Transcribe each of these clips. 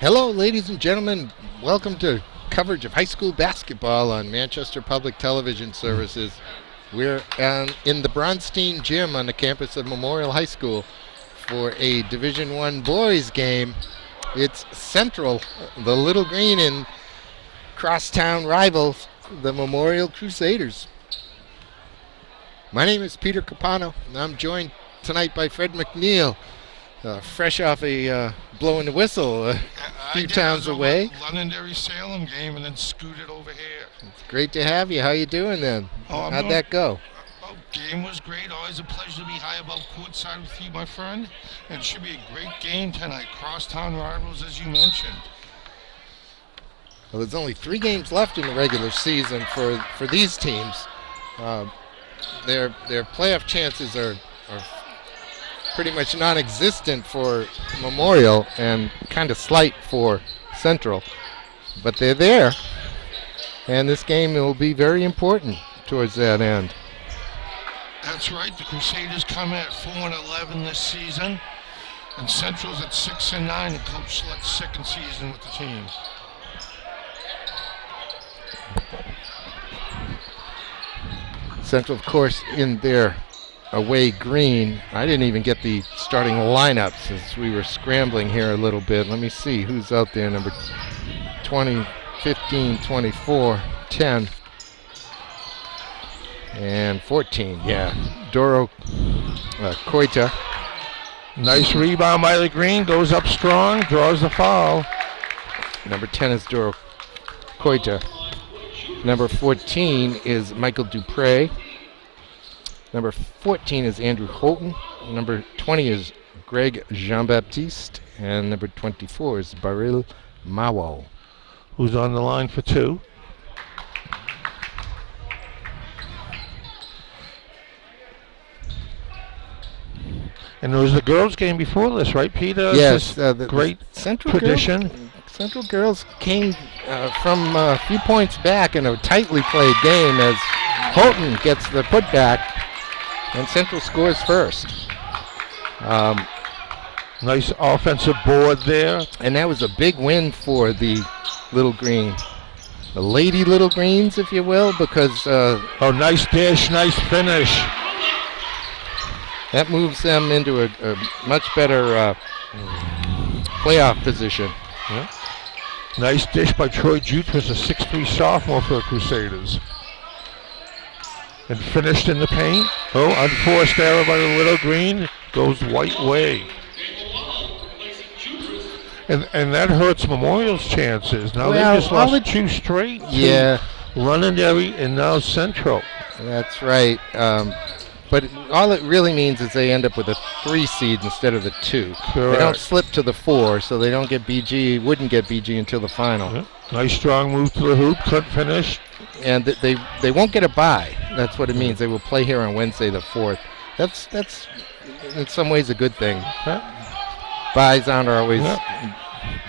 Hello, ladies and gentlemen. Welcome to coverage of high school basketball on Manchester Public Television Services. We're in the Bronstein Gym on the campus of Memorial High School for a Division I boys game. It's Central, the Little Green, and crosstown rivals, the Memorial Crusaders. My name is Peter Capano, and I'm joined tonight by Fred McNeil, fresh off a blowing the whistle a few towns away. Londonderry Salem game and then scooted over here. It's great to have you. How you doing then? How'd that go? Game was great. Always a pleasure to be high above courtside with you, my friend. And it should be a great game tonight. Crosstown rivals, as you mentioned. Well, there's only 3 games left in the regular season for these teams. Their playoff chances are pretty much non-existent for Memorial and kind of slight for Central, but they're there, and this game will be very important towards that end. That's right. The Crusaders come in at 4-11 this season, and Central's at 6-9. And Coach Slett's second season with the team. Central, of course, in their away green. I didn't even get the starting lineup since we were scrambling here a little bit. Let me see who's out there. Number 20, 15, 24, 10, and 14. Yeah, Doro Koita. Nice rebound by the Green. Goes up strong. Draws the foul. Number 10 is Doro Koita. Number 14 is Michael Dupre. Number 14 is Andrew Holton. Number 20 is Greg Jean-Baptiste. And number 24 is Baril Mawo. Who's on the line for 2. And there was the girls' game before this, right, Peter? Yes. The great Central tradition. Central girls came from a few points back in a tightly played game as Holton gets the putback and Central scores first. Nice offensive board there. And that was a big win for the Little Green. The Lady Little Greens, if you will, because... nice dish, nice finish. That moves them into a much better playoff position. Yeah. Nice dish by Troy Jutras, a 6'3" sophomore for the Crusaders. And finished in the paint. Unforced error by the Little Green. Goes White way. And that hurts Memorial's chances. Now they just lost 2 straight. Yeah. Londonderry and now Central. That's right. But all it really means is they end up with a 3 seed instead of the 2. Correct. They don't slip to the 4, so they don't get BG. Wouldn't get BG until the final. Yeah. Nice strong move to the hoop. Couldn't finish. And they won't get a bye. That's what it means. They will play here on Wednesday the 4th. That's in some ways a good thing. Yeah. Byes aren't always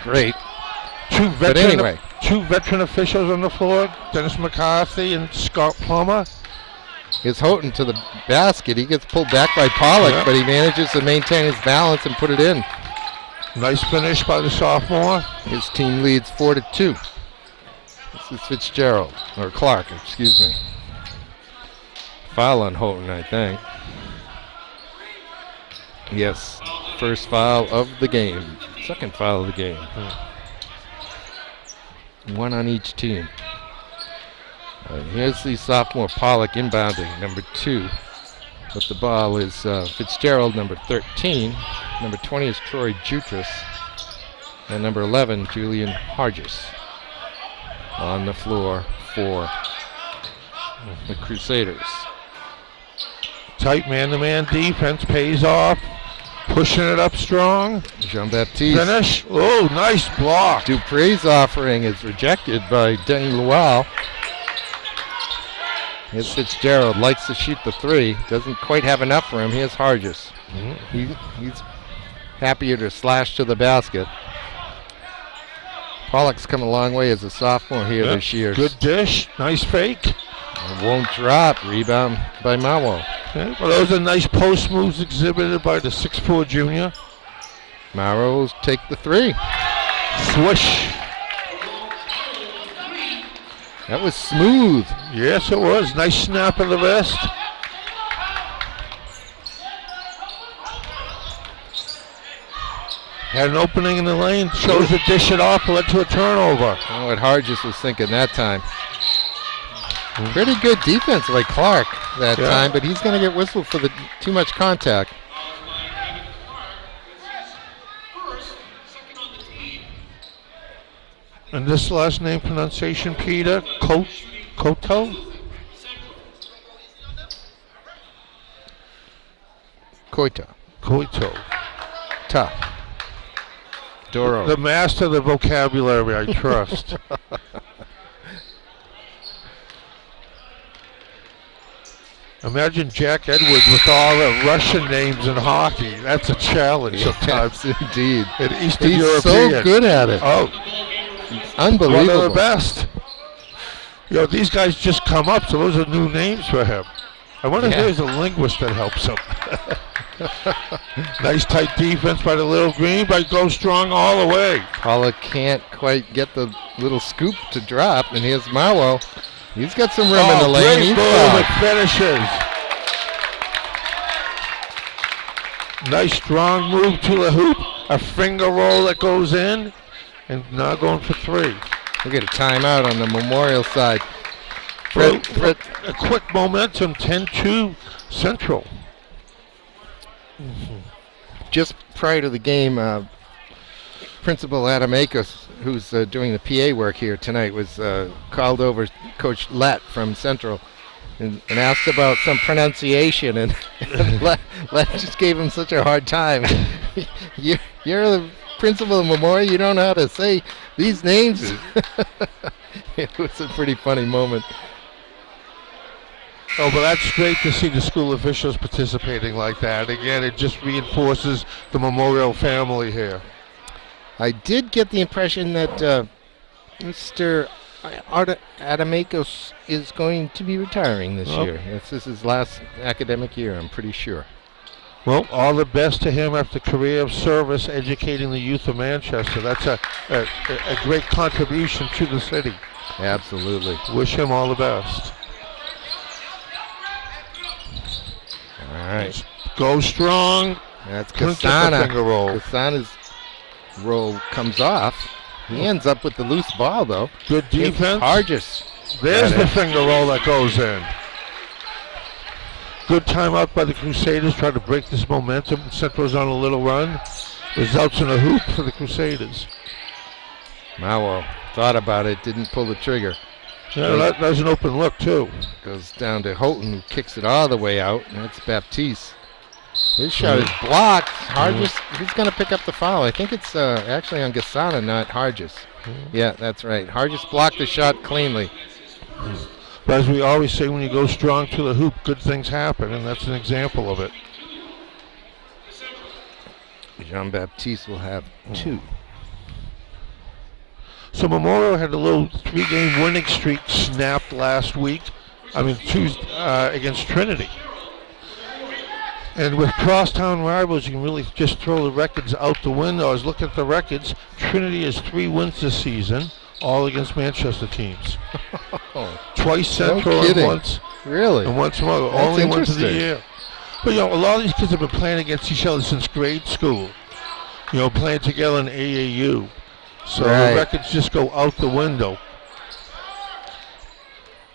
great. Two veteran officials on the floor, Dennis McCarthy and Scott Plummer. It's Houghton to the basket. He gets pulled back by Pollock, but he manages to maintain his balance and put it in. Nice finish by the sophomore. His team leads 4-2. This is Fitzgerald, or Clark, excuse me. Foul on Houghton, I think. Yes, first foul of the game. Second foul of the game. 1 on each team. And here's the sophomore Pollock inbounding, number 2. But the ball is Fitzgerald, number 13. Number 20 is Troy Jutras. And number 11, Julian Hargis. On the floor for the Crusaders. Tight man-to-man defense pays off. Pushing it up strong. Jean-Baptiste. Finish. Oh, nice block. Dupre's offering is rejected by Denny Luau. Here's Fitzgerald, likes to shoot the 3. Doesn't quite have enough for him. Here's Hargis. He's happier to slash to the basket. Pollock's come a long way as a sophomore here this year. Good dish. Nice fake. Won't drop. Rebound by Mawo. Okay. Well, those are nice post moves exhibited by the 6'4" junior. Mawo will take the 3. Swish. That was smooth. Yes, it was. Nice snap of the wrist. Had an opening in the lane. Chose to dish it off. Led to a turnover. I don't know what Hargis was thinking that time. Pretty good defense by Clark that time, but he's going to get whistled for the too much contact. And this last name pronunciation, Peter? Koto? Koito. Ta. Doro. The master of the vocabulary, I trust. Imagine Jack Edwards with all the Russian names in hockey. That's a challenge sometimes. Yes, indeed. In Eastern He's European. so good at it. Oh, unbelievable. one of the best. You know, these guys just come up, so those are new names for him. I wonder if there's a linguist that helps him. Nice tight defense by the Little Green, but goes strong all the way. Paula can't quite get the little scoop to drop, and here's Marlowe. He's got some room in the lane. Great move, it finishes. Nice strong move to the hoop. A finger roll that goes in, and now going for three. We'll get a timeout on the Memorial side. A quick momentum, 10-2 Central. Just prior to the game, Principal Adam Akos, who's doing the PA work here tonight, was called over Coach Lett from Central and asked about some pronunciation, and Lett just gave him such a hard time. You're the principal of Memorial, you don't know how to say these names? It was a pretty funny moment. Oh, but that's great to see the school officials participating like that. Again, it just reinforces the Memorial family here. I did get the impression that Mr. Adamakos is going to be retiring this year. This is his last academic year, I'm pretty sure. Well, all the best to him after a career of service educating the youth of Manchester. That's a great contribution to the city. Absolutely. Wish him all the best. All right. Go strong. That's Kasana. Kasana's roll comes off. He ends up with the loose ball, though. Good defense. Hargis. There's the finger roll that goes in. Good timeout by the Crusaders. Try to break this momentum. Central's on a little run. Results in a hoop for the Crusaders. Mawo thought about it, didn't pull the trigger. Yeah, that was an open look, too. Goes down to Houghton, who kicks it all the way out. And that's Baptiste. His shot is blocked. Hargis, he's going to pick up the foul. I think it's actually on Gasana, not Hargis. Yeah, that's right. Hargis blocked the shot cleanly. But as we always say, when you go strong to the hoop, good things happen, and that's an example of it. Jean-Baptiste will have two. So Memorial had a little three-game winning streak snapped last week. Tuesday against Trinity. And with crosstown rivals, you can really just throw the records out the window. I was looking at the records. Trinity has 3 wins this season, all against Manchester teams. Twice Central and once. Really? And once Memorial. Only wins of the year. But a lot of these kids have been playing against each other since grade school. Playing together in AAU. So the records just go out the window.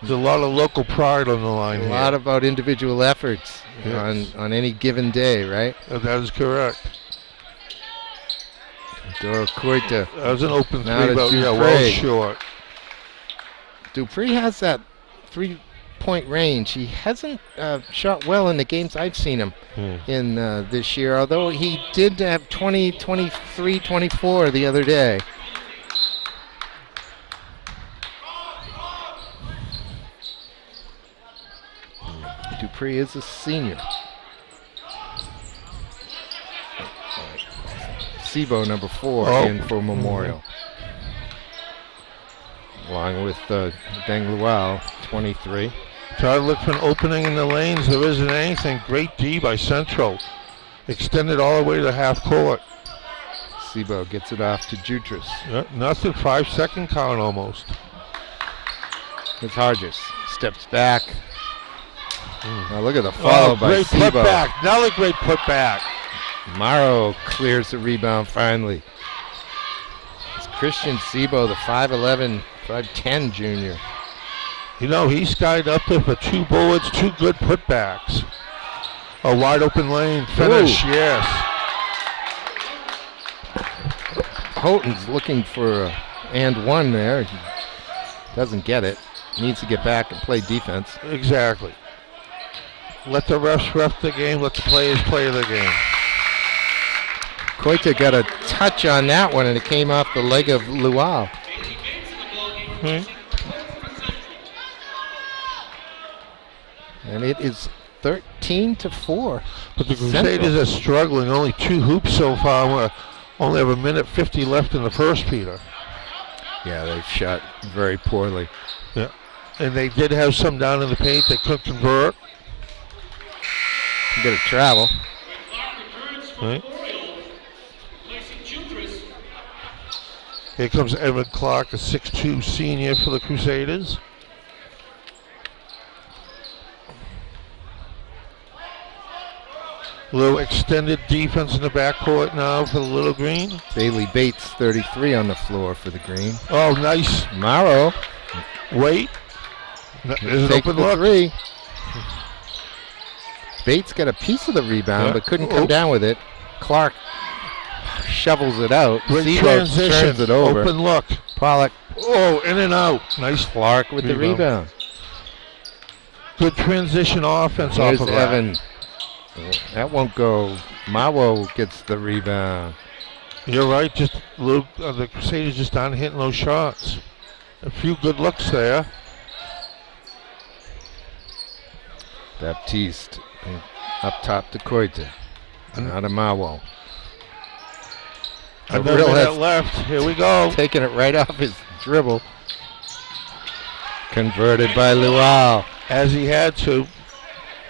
There's a lot of local pride on the line here. A lot about individual efforts on any given day, right? That is correct. Doro Koita. That was an open Now three, but well short. Dupree has that three-point range. He hasn't shot well in the games I've seen him in this year, although he did have 20, 23, 24 the other day. Dupree is a senior. Sebo, number 4, in for Memorial. Along with Denglual, 23. Try to look for an opening in the lanes. There isn't anything. Great D by Central. Extended all the way to the half court. Sebo gets it off to Jutras. Nothing, 5-second count almost. It's Hargis. Steps back. Now look at the follow by great Sebo. putback. Another great putback. Morrow clears the rebound finally. It's Christian Sebo, the 5'11", 5'10" junior. You know, he skied up there for 2 bullets, 2 good putbacks. A wide open lane finish, yes. Houghton's looking for a and one there. He doesn't get it. Needs to get back and play defense. Exactly. Let the refs ref the game. Let the players play the game. Koita got a touch on that one, and it came off the leg of Luau. And it is 13-4. But the Crusaders are struggling. Only 2 hoops so far. Only have 1:50 left in the first, Peter. Yeah, they've shot very poorly. Yeah. And they did have some down in the paint. They couldn't convert. Get a travel. Right. Here comes Evan Clark, a 6'2" senior for the Crusaders. A little extended defense in the backcourt now for the Little Green. Bailey Bates, 33 on the floor for the Green. Oh, nice. Morrow. Wait. There's an open the look. 3. Bates got a piece of the rebound, but couldn't come down with it. Clark shovels it out. Great transition. Turns it over. Open look. Pollock. Oh, in and out. Nice. Clark with the rebound. Good transition offense There's off of Evan. That won't go. Mawo gets the rebound. You're right. Just Luke, the Crusaders just aren't hitting those shots. A few good looks there. Baptiste up top to Koita. Out of Mawo. Another minute left. Here we go. Taking it right off his dribble. Converted by Luau. As he had to.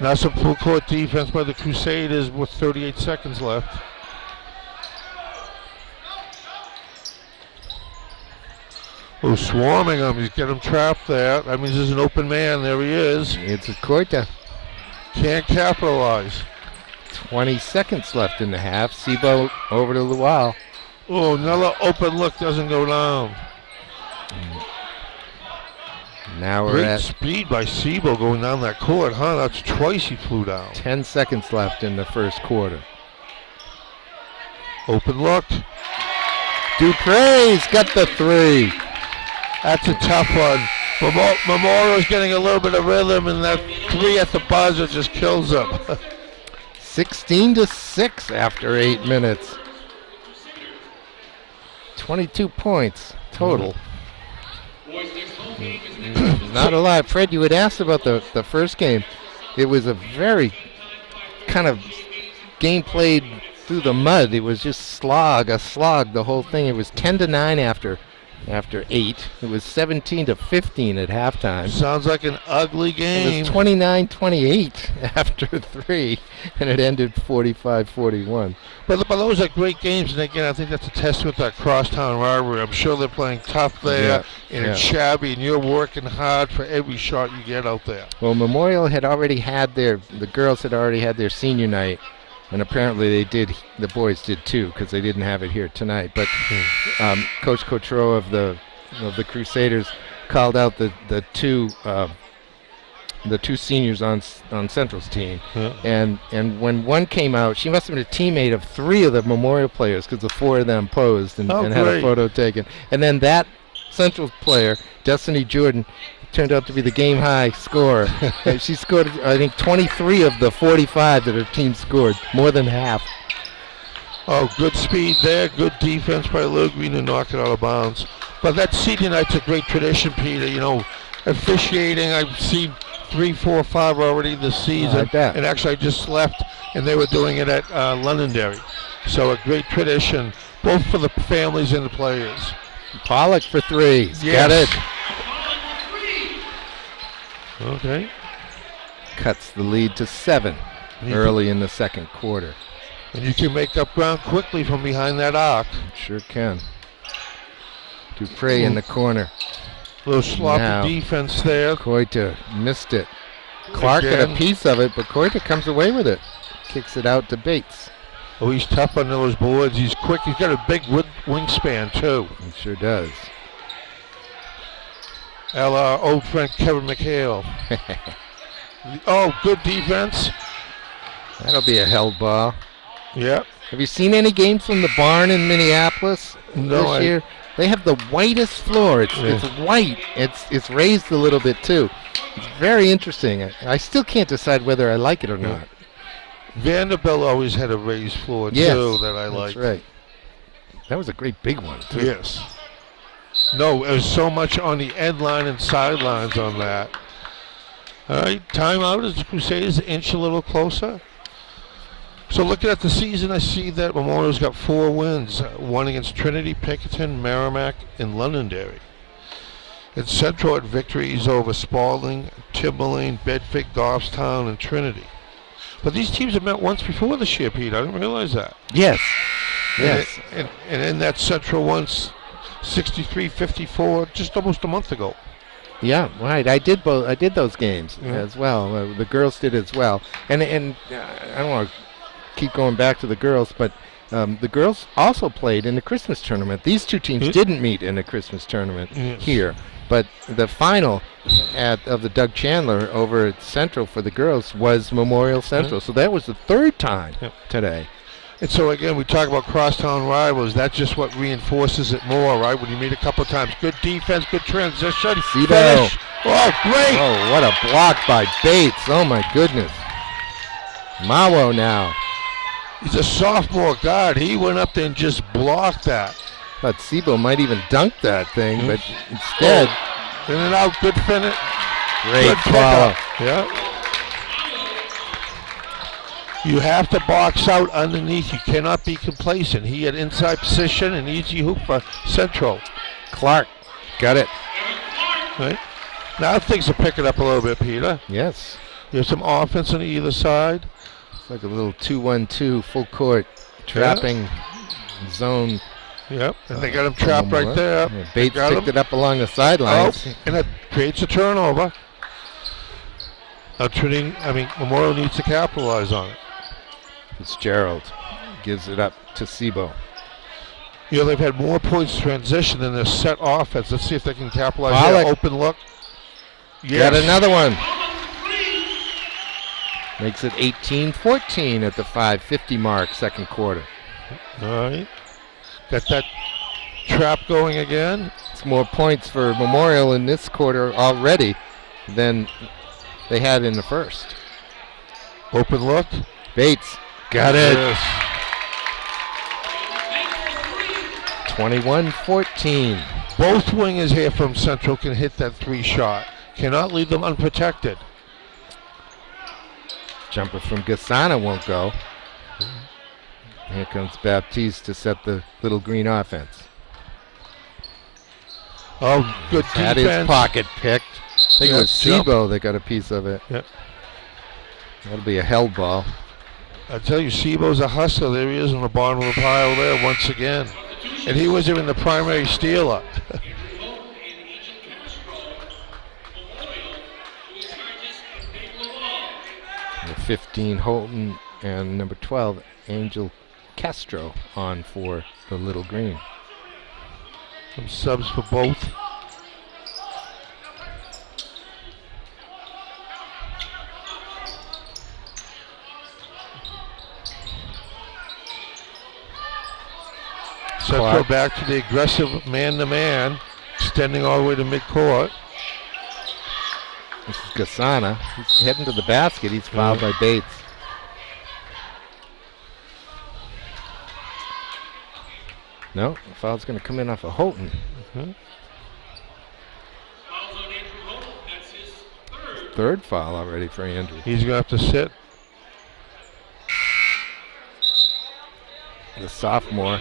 Now some full court defense by the Crusaders with 38 seconds left. Oh, swarming him. He's got him trapped there. That means there's an open man. There he is. It's a Koita. Can't capitalize. 20 seconds left in the half. Sebo over to Luau. Oh, another open look doesn't go down. Now we're Great at speed by Sebo going down that court, huh? That's twice he flew down. 10 seconds left in the first quarter. Open look. Dupre's got the 3. That's a tough one. Memorial's getting a little bit of rhythm, and that 3 at the buzzer just kills him. 16-6 after 8 minutes. 22 points total. Not a lot. Fred, you had asked about the first game. It was a very kind of game played through the mud. It was just a slog, the whole thing. It was 10-9 after 8. It was 17-15 at halftime. Sounds like an ugly game. It was 29-28 after 3, and it ended 45-41. But those are great games, and again, I think that's a testament to that crosstown rivalry. I'm sure they're playing tough there, and it's shabby, and you're working hard for every shot you get out there. Well, Memorial had already had the girls had already had their senior night, and apparently the boys did too, because they didn't have it here tonight. But Coach Cotreau of the Crusaders called out the two seniors on Central's team, and when one came out, she must have been a teammate of 3 of the Memorial players, because the 4 of them posed and had a photo taken. And then that Central player, Destiny Jordan, turned out to be the game-high scorer. She scored, I think, 23 of the 45 that her team scored, more than half. Oh, good speed there, good defense by Little Green to knock it out of bounds. But that senior night's a great tradition, Peter. You know, officiating, I've seen 3, 4, 5 already this season. And actually, I just left, and they were doing it at Londonderry. So a great tradition, both for the families and the players. Pollock for 3. Yes. Got it. Okay. Cuts the lead to 7 early in the second quarter. And you can make up ground quickly from behind that arc. Sure can. Dupre in the corner. A little sloppy Now, defense there. Koita missed it. Clark got a piece of it, but Koita comes away with it. Kicks it out to Bates. Oh, he's tough on those boards. He's quick. He's got a big wingspan, too. He sure does. Our old friend Kevin McHale. Oh, good defense. That'll be a held ball. Yep. Have you seen any games from the barn in Minneapolis No, this year? They have the whitest floor. It's white. It's raised a little bit too. It's very interesting. I still can't decide whether I like it or not. Vanderbilt always had a raised floor too that I liked. That's right. That was a great big one too. Yes. No, it was so much on the end line and sidelines on that. All right, timeout as the Crusaders inch a little closer. So looking at the season, I see that Memorial's got 4 wins. One against Trinity, Pinkerton, Merrimack, and Londonderry. And Central had victories over Spalding, Timberlane, Bedford, Goffstown, and Trinity. But these teams have met once before this year, Pete. I didn't realize that. Yes. Yes. And in that Central once, 63-54, just almost a month ago. Yeah, right. I did both. I did those games as well. The girls did as well. And I don't want to keep going back to the girls, but the girls also played in the Christmas tournament. These two teams didn't meet in the Christmas tournament here, but the final of the Doug Chandler over at Central for the girls was Memorial Central. So that was the 3rd time today. And so again, we talk about crosstown rivals. That's just what reinforces it more, right? When you meet a couple times, good defense, good transition. Finish. Oh, great! Oh, what a block by Bates! Oh my goodness. Mawo now. He's a sophomore guard. He went up there and just blocked that. Thought Sibo might even dunk that thing, but instead. In and out, good finish. Great follow. Yeah. You have to box out underneath. You cannot be complacent. He had inside position and easy hoop for Central. Clark got it. Right. Now things are picking up a little bit, Peter. Yes. There's some offense on either side. It's like a little 2-1-2 full court trapping zone. Yep, and they got him trapped right there. Yeah, Bates picked it up along the sidelines. Oh, and it creates a turnover. Memorial needs to capitalize on it. Fitzgerald gives it up to Sibo. You know, they've had more points transition than their set offense. Let's see if they can capitalize on that open look. Yes. Got another one. Makes it 18-14 at the 5:50 mark, 2nd quarter. All right. Got that trap going again. It's more points for Memorial in this quarter already than they had in the 1st. Open look. Bates got it. Yes. 21-14. Both wingers here from Central can hit that 3 shot. Cannot leave them unprotected. Jumper from Gasana won't go. Here comes Baptiste to set the Little Green offense. Oh, good Had defense. his pocket picked. I think it was Sibo that got a piece of it. Yep. That'll be a held ball. I tell you, Sibo's a hustler. There he is on the bottom of the pile there once again. And he was even the primary stealer. Number 15, Holton, and number 12, Angel Castro on for the Little Green. Some subs for both. Central back to the aggressive man-to-man, extending all the way to midcourt. This is Gasana. He's heading to the basket. He's fouled by Bates. No, the foul's going to come in off of Holton. Third foul already for Andrew. He's going to have to sit. The sophomore.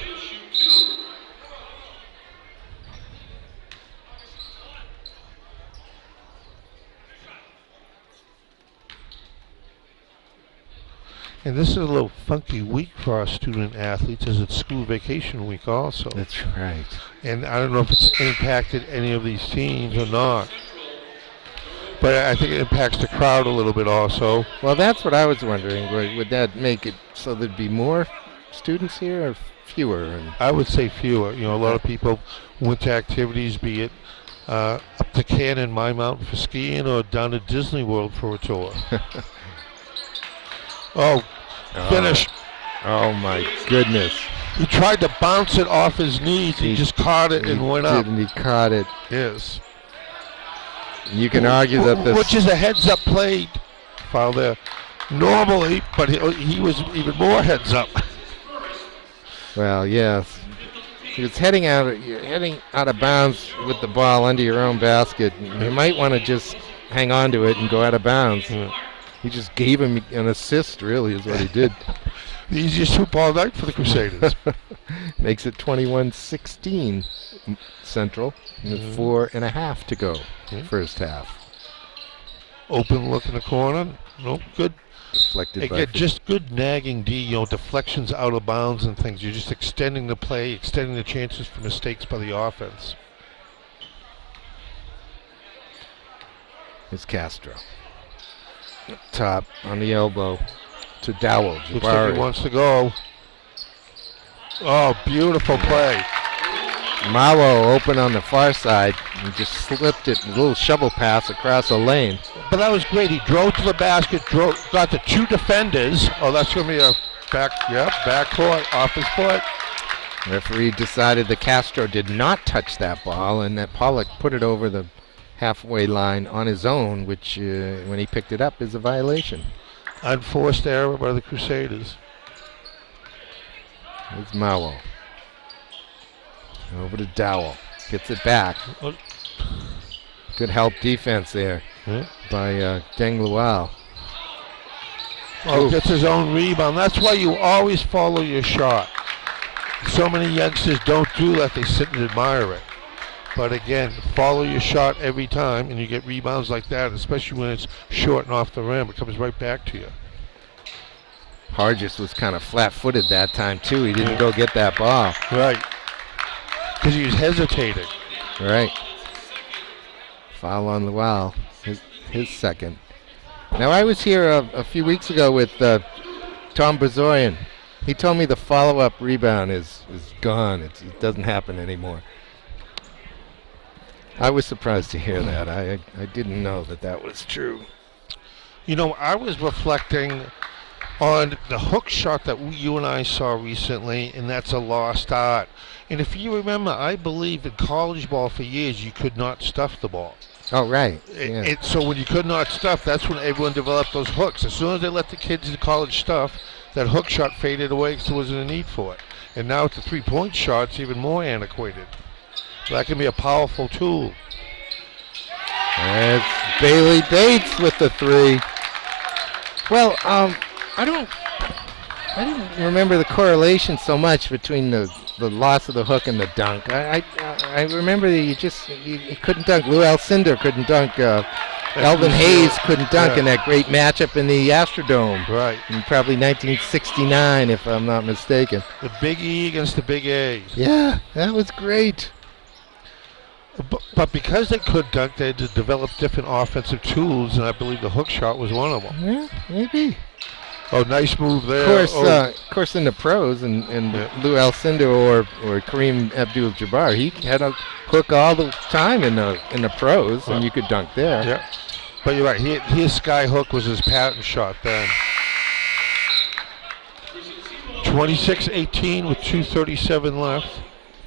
And this is a little funky week for our student athletes as it's school vacation week also. That's right. And I don't know if it's impacted any of these teams or not. But I think it impacts the crowd a little bit also. Well, that's what I was wondering. Would that make it so there'd be more students here or fewer? And I would say fewer. You know, a lot of people went to activities, be it up to Cannon, My Mountain for skiing, or down to Disney World for a tour. Finish. Oh, my goodness. He tried to bounce it off his knees. He just caught it and went up. And he caught it. Yes. You can argue that this... Which is a heads-up play foul there. Normally, but he was even more heads-up. Well, yes. You're heading out of bounds with the ball under your own basket. You might want to just hang on to it and go out of bounds. Yeah. He just gave him an assist, really, is what he did. The easiest hoop all night for the Crusaders. Makes it 21-16 Central. With 4.5 to go, first half. Open look in the corner. Nope, good. Deflected by Again, just good nagging D, you know, deflections out of bounds and things. You're just extending the play, extending the chances for mistakes by the offense. It's Castro. Top on the elbow to Dowell. Looks like he wants to go. Oh, beautiful play. Mawo open on the far side and just slipped it, a little shovel pass across the lane. But that was great. He drove to the basket, got the two defenders. Oh, that's going to be a backcourt, off his foot. Referee decided that Castro did not touch that ball and that Pollock put it over the halfway line on his own, which when he picked it up is a violation. Unforced error by the Crusaders. It's Mawo. Over to Dowell. Gets it back. Good help defense there by Deng Lual. Gets his own rebound. That's why you always follow your shot. So many youngsters don't do that. They sit and admire it. But again, follow your shot every time, and you get rebounds like that, especially when it's short and off the rim. It comes right back to you. Hargis was kind of flat-footed that time, too. He didn't go get that ball. Right. Because he was hesitating. Right. Foul on Lual, his second. Now, I was here a few weeks ago with Tom Brazoyan. He told me the follow-up rebound is gone. It doesn't happen anymore. I was surprised to hear that. I didn't know that was true. You know, I was reflecting on the hook shot that you and I saw recently, and that's a lost art. And if you remember, I believe in college ball for years you could not stuff the ball. Oh, right. So when you could not stuff, that's when everyone developed those hooks. As soon as they let the kids in college stuff, that hook shot faded away because there wasn't a need for it. And now with the three-point shot, it's even more antiquated. So that can be a powerful tool. It's Bailey Bates with the three. Well, I didn't remember the correlation so much between the loss of the hook and the dunk. I remember that you couldn't dunk. Lou Alcindor couldn't dunk. Elvin Hayes couldn't dunk in that great matchup in the Astrodome. Right. In probably 1969, if I'm not mistaken. The Big E against the Big A. Yeah, that was great. But because they could dunk, they had to develop different offensive tools, and I believe the hook shot was one of them. Yeah, maybe. Oh, nice move there. Of course, in the pros, and Lou Alcindor or Kareem Abdul-Jabbar, he had a hook all the time in the pros, and you could dunk there. Yeah, but you're right. His sky hook was his patent shot then. 26-18 with 2:37 left.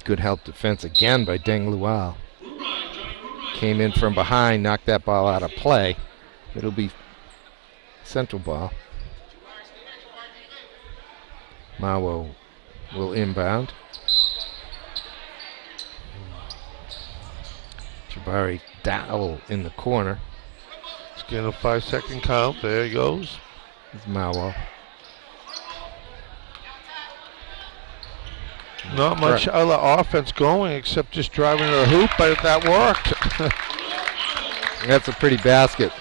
Good help defense again by Deng Lual. Came in from behind, knocked that ball out of play. It'll be Central ball. Mawo will inbound. Jabari Dowell in the corner. He's getting a 5-second count. There he goes. It's Mawo. Not much other offense going except just driving to the hoop, but that worked. That's a pretty basket.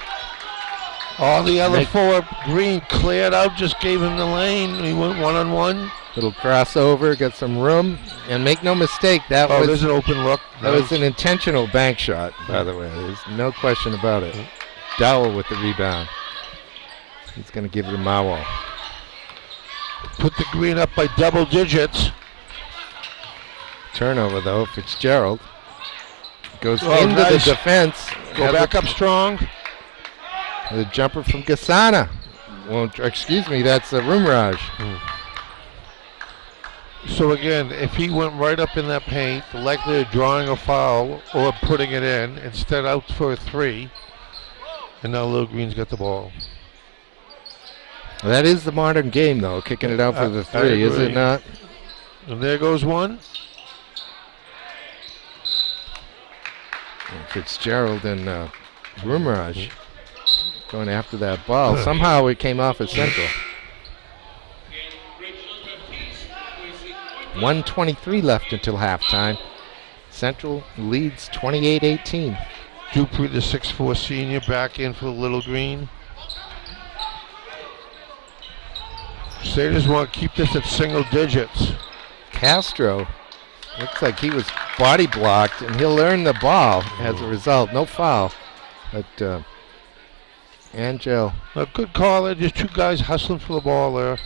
All the other four, Green cleared out, just gave him the lane. He went one-on-one. Little crossover, got some room, and make no mistake, that was there's an open look. That was an intentional bank shot, by the way. There's no question about it. Dowell with the rebound. He's going to give it to Mawal. Put the Green up by double digits. Turnover, though. Fitzgerald goes into the defense. Go back up strong. The jumper from Gasana. Excuse me, that's Rumraj. So again, if he went right up in that paint, the likelihood of drawing a foul or putting it in, instead out for a three. And now Little Green's got the ball. That is the modern game, though, kicking it out for the three, is it not? And there goes one. Fitzgerald and Rumraj going after that ball. Somehow it came off at Central. 1:23 left until halftime. Central leads 28-18. Dupree, the 6'4" senior, back in for the Little Green. Crusaders want to keep this at single digits. Castro looks like he was body blocked, and he'll earn the ball as a result. No foul, but Angel. A good call there. Just two guys hustling for the ball there.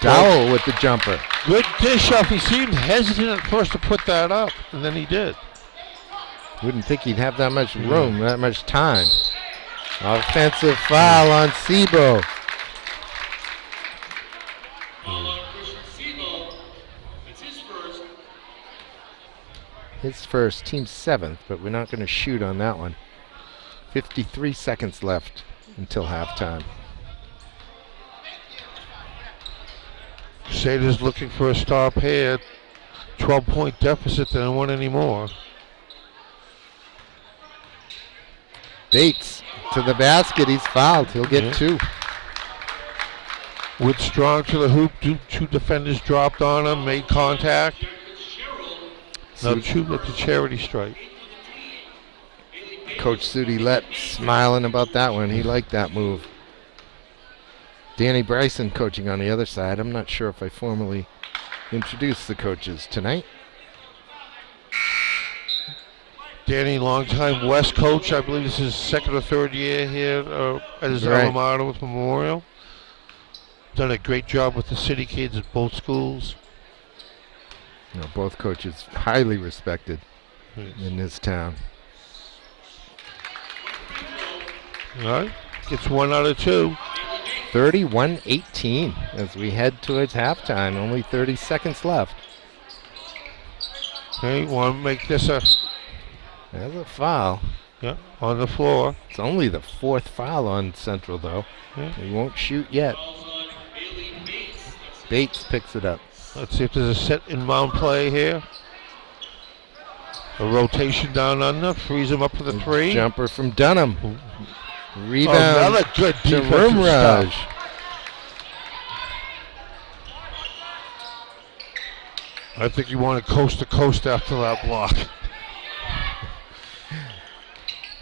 Dowell with the jumper. Good dish off. He seemed hesitant at first to put that up, and then he did. Wouldn't think he'd have that much room, that much time. Offensive foul on Sebo. His first, team 7th, but we're not going to shoot on that one. 53 seconds left until halftime. Crusaders looking for a stop here. 12-point deficit, they don't want any more. Bates to the basket. He's fouled. He'll get 2. Wood strong to the hoop. Two defenders dropped on him, made contact. Now shoot at the charity stripe. Coach Sudi Lett smiling about that one. He liked that move. Danny Bryson coaching on the other side. I'm not sure if I formally introduced the coaches tonight. Danny, longtime West coach. I believe this is his second or third year here at his alma mater with Memorial. Done a great job with the city kids at both schools. You know, both coaches highly respected in this town. All right, gets 1 out of 2. 31-18 as we head towards halftime. Only 30 seconds left. Okay, want to make this a... There's a foul. Yeah, on the floor. It's only the 4th foul on Central, though. Yeah. He won't shoot yet. Bates picks it up. Let's see if there's a set in mound play here. A rotation down under, frees him up for the 3. Jumper from Dunham. Rebound another good to defensive Rumraj. stop. I think he wanted coast to coast after that block.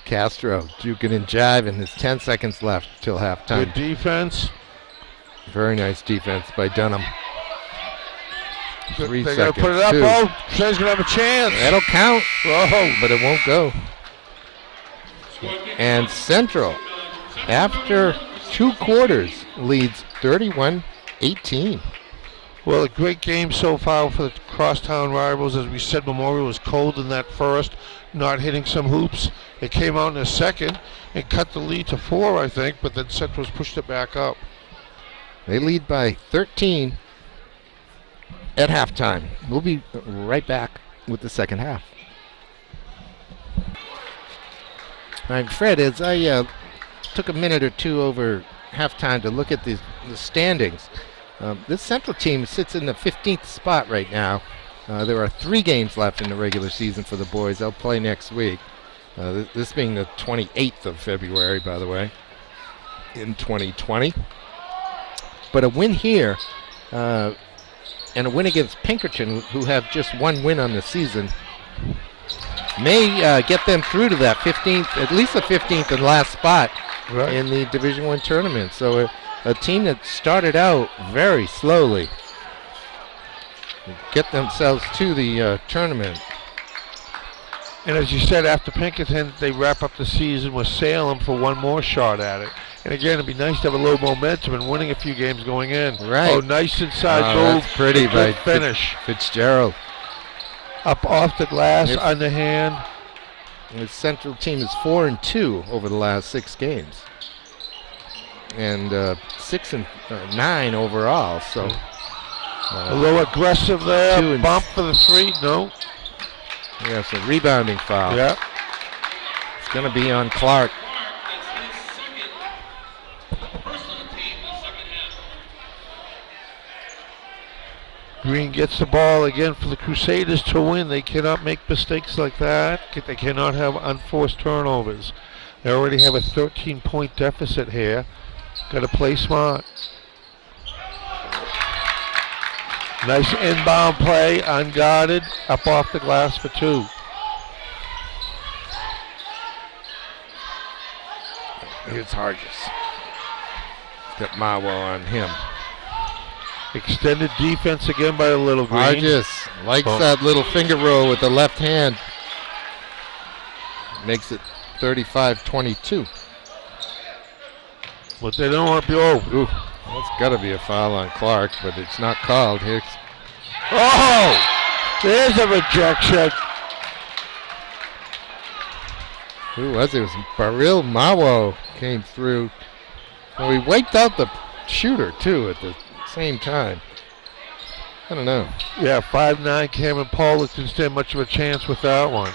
Castro juking and jiving. There's 10 seconds left till halftime. Good defense. Very nice defense by Dunham. 3 They seconds. gotta put it up. 2. Oh, Trey's gonna have a chance. That'll count. Oh, But it won't go. And Central, after 2 quarters, leads 31-18. well, a great game so far for the crosstown rivals. As we said, Memorial was cold in that first, not hitting some hoops. It came out in the second and cut the lead to 4, I think, but then Central's pushed it back up. They lead by 13 at halftime. We'll be right back with the second half. All right, Fred, as I took a minute or two over halftime to look at the standings, this Central team sits in the 15th spot right now. There are 3 games left in the regular season for the boys. They'll play next week. This being the 28th of February, by the way, in 2020. But a win here and a win against Pinkerton, who have just 1 win on the season, may get them through to that 15th, at least the 15th and last spot Right. in the Division I tournament. So a team that started out very slowly get themselves to the tournament. And as you said, after Pinkerton, they wrap up the season with Salem for one more shot at it. And again, it'd be nice to have a little momentum and winning a few games going in. Right. Oh, nice inside Oh, goal. that's pretty Good by finish. Fitzgerald. Up off the glass, If- underhand. The Central team is 4-2 over the last 6 games, and 6-9 overall. So A little aggressive there. 2 and Bump for the 3. No. yeah, so rebounding foul. Yeah. It's going to be on Clark. Green gets the ball again for the Crusaders to win. They cannot make mistakes like that. They cannot have unforced turnovers. They already have a 13-point deficit here. Got to play smart. Nice inbound play, unguarded, up off the glass for 2. Here's Hargis. Got Mawa on him. Extended defense again by the Little Green. Hargis likes that little finger roll with the left hand. Makes it 35-22. But they don't want to be over. Ooh, that's got to be a foul on Clark, but it's not called. Here's Oh! There's a rejection. who was it? It was Baril Mawo came through. Well, he wiped out the shooter too at the same time. I don't know. Yeah, 5'9" Cameron Pollock didn't stand much of a chance with that one.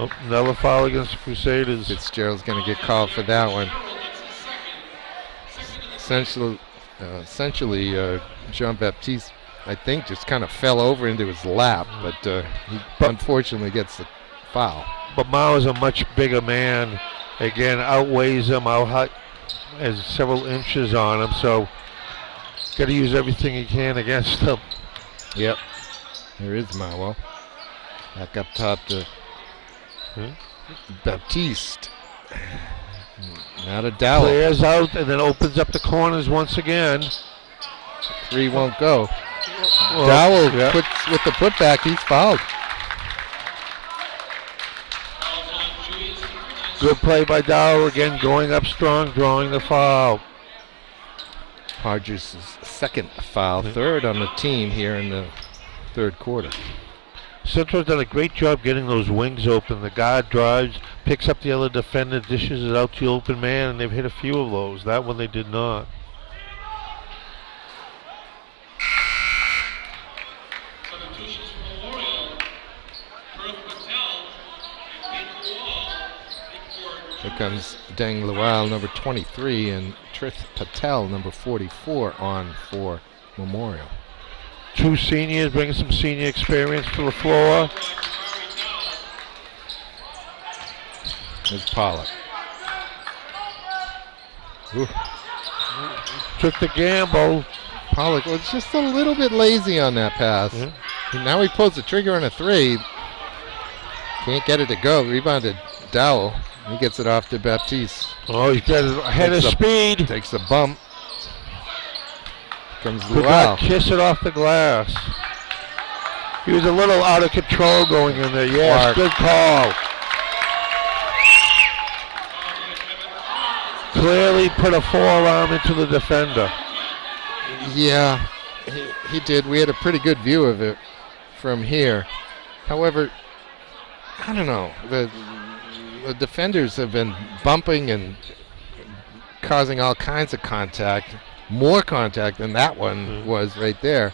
Oh, another foul against the Crusaders. Fitzgerald's going to get called for that one. Essentially, Jean-Baptiste, I think, just kind of fell over into his lap, but he unfortunately gets the foul. But Mao is a much bigger man. Again, outweighs him, has several inches on him, so got to use everything he can against him. Yep. There is Mawo. Back up top to Baptiste. Not a Dowell. Clears out and then opens up the corners once again. 3 won't go. Well, Dowell yeah. puts with the putback. He's fouled. Good play by Dow again, going up strong, drawing the foul. Hodges' second foul, third on the team here in the third quarter. Central's done a great job getting those wings open. The guard drives, picks up the other defender, dishes it out to the open man, and they've hit a few of those. That one they did not. Here comes Deng Lual, number 23, and Trith Patel, number 44, on for Memorial. 2 seniors bringing some senior experience to the floor. There's Pollock. Ooh. Took the gamble. Pollock was just a little bit lazy on that pass. Yeah. Now he pulls the trigger on a 3. Can't get it to go. Rebounded Dowell. He gets it off to Baptiste. Oh, he's got ahead of speed. Takes the bump. Comes Could Lual. not kiss it off the glass. He was a little out of control going in there. Yes, Clark. good call. Clearly put a forearm into the defender. Yeah, he did. We had a pretty good view of it from here. However, I don't know. The defenders have been bumping and causing all kinds of contact. More contact than that one was right there.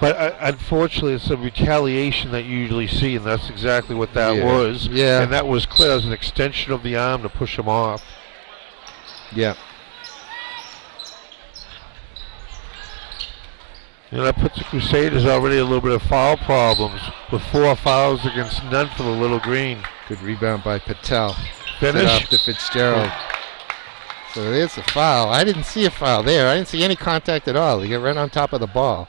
But unfortunately, it's a retaliation that you usually see, and that's exactly what that Yeah. was. Yeah. And that was clear as an extension of the arm to push him off. Yeah. And that puts the Crusaders already a little bit of foul problems, with 4 fouls against none for the Little Green. Good rebound by Patel. Finish. Off to Fitzgerald. So there's a foul. I didn't see a foul there. I didn't see any contact at all. He got right on top of the ball.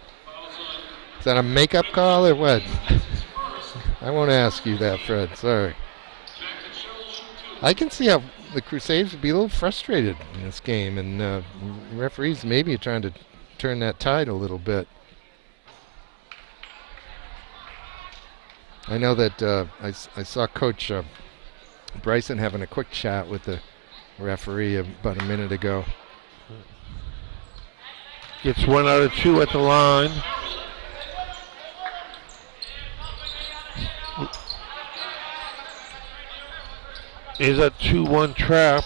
Is that a makeup call or what? I won't ask you that, Fred. Sorry. I can see how the Crusaders would be a little frustrated in this game, and referees maybe trying to turn that tide a little bit. I know that I saw Coach Bryson having a quick chat with the referee about a minute ago. Gets 1 out of 2 at the line. Is a 2-1 trap.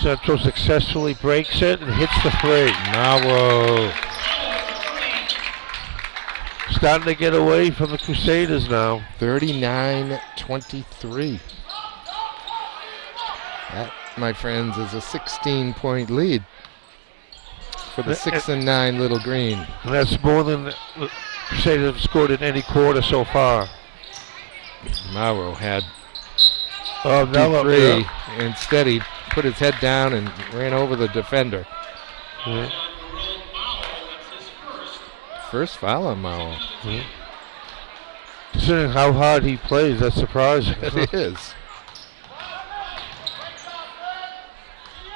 Central successfully breaks it and hits the 3. Mawo. Starting to get away from the Crusaders now. 39-23. That, my friends, is a 16-point lead for the 6-9 Little Green. And that's more than the Crusaders have scored in any quarter so far. Mauro had three. Instead, he put his head down and ran over the defender. Yeah. First foul on Mauro. Yeah. Considering how hard he plays, that's surprising. It is.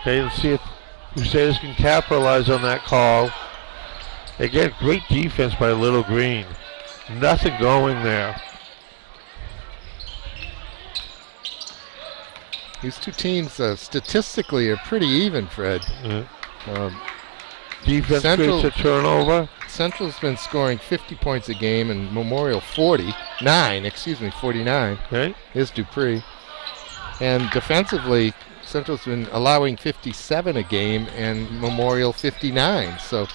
Okay, let's see if Crusaders can capitalize on that call. Again, great defense by Little Green. Nothing going there. These two teams statistically are pretty even, Fred. Defense Central creates a turnover. Central's been scoring 50 points a game and Memorial 49. Okay. Here's Dupree. And defensively, Central's been allowing 57 a game and Memorial 59. So,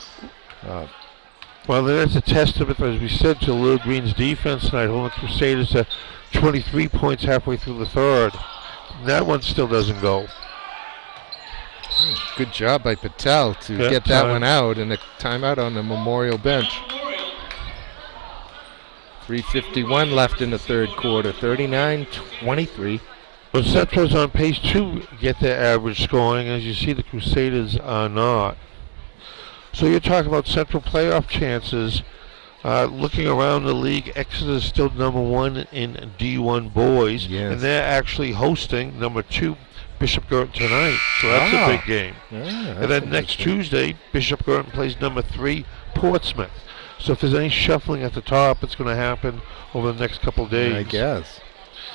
well, that's a testament, as we said, to Little Green's defense tonight. Holding the Crusaders to 23 points halfway through the third. That one still doesn't go. Good job by Patel to get that one out, and a timeout on the Memorial bench. 3:51 left in the third quarter, 39-23. But Central's on pace to get their average scoring. As you see, the Crusaders are not. So you're talking about Central playoff chances. Looking around the league, Exeter is still #1 in D1 boys, yes. and they're actually hosting #2 Bishop Girton tonight. So that's a big game. Yeah, and then next Tuesday, Bishop Girton plays #3 Portsmouth. So if there's any shuffling at the top, it's going to happen over the next couple of days. I guess.